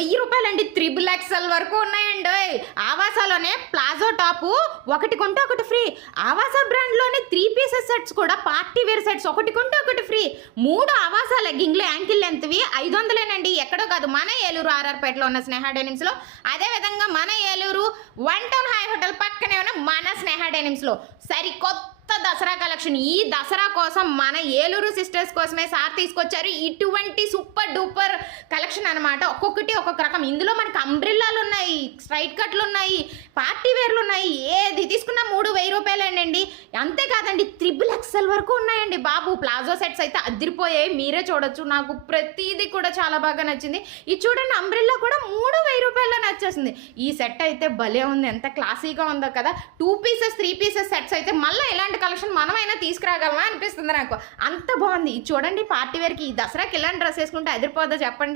1000 రూపాయలండి. 3XL వరకు ఉన్నాయండి. ఆవాసాలోనే ప్లాజో టాపు ఒకటి కొంటే ఒకటి ఫ్రీ. ఆవాసా బ్రాండ్లోనే 3 పీసెస్ సెట్స్ కూడా పార్టీ వేర్ సెట్స్ ఒకటి కొంటే ఒకటి ఫ్రీ. 3 ఆవాసా లెగ్గింగ్లు యాంకిల్ లెంత్వి 500లేనండి. ఎక్కడో కాదు, మన ఏలూరు ఆర్ఆర్పేటలో ఉన్న స్నేహ డెనిమ్స్లో. అదేవిధంగా మన ఏలూరు 1 టౌన్ హై హోటల్ పక్కనే ఉన్న మన స్నేహ డెనిమ్స్లో సరికొత్త దసరా కలెక్షన్. ఈ దసరా కోసం మన ఏలూరు సిస్టర్స్ కోసమే సార్ తీసుకొచ్చారు ఇటువంటి సూపర్ డూపర్ కలెక్షన్ అనమాట. ఒక్కొక్కటి ఒక్కొక్క రకం. ఇందులో మనకి అంబ్రిల్లాలు ఉన్నాయి, స్ట్రైట్ కట్లు ఉన్నాయి, పార్టీ వేర్లు ఉన్నాయి. ఏది తీసుకున్నా 3000 రూపాయలేనండి. అంతేకాదండి, 3XL వరకు ఉన్నాయండి బాబు. ప్లాజో సెట్స్ అయితే అదిరిపోయాయి, మీరే చూడొచ్చు. నాకు ప్రతిదీ కూడా చాలా బాగా నచ్చింది. ఇది చూడండి, అంబ్రిల్లా కూడా 3000 రూపాయల్లో నచ్చేసింది. ఈ సెట్ అయితే భలే ఉంది, ఎంత క్లాసీగా ఉందో కదా. 2 పీసెస్ 3 పీసెస్ సెట్స్ అయితే మళ్ళీ ఇలాంటి కలెక్షన్ మనమైనా తీసుకురాగలమా అనిపిస్తుంది నాకు, అంత బాగుంది. ఇది చూడండి, పార్టీ వేర్కి ఈ దసరాకి ఇలాంటి డ్రెస్ వేసుకుంటే అదిరిపోద్దా చెప్పండి.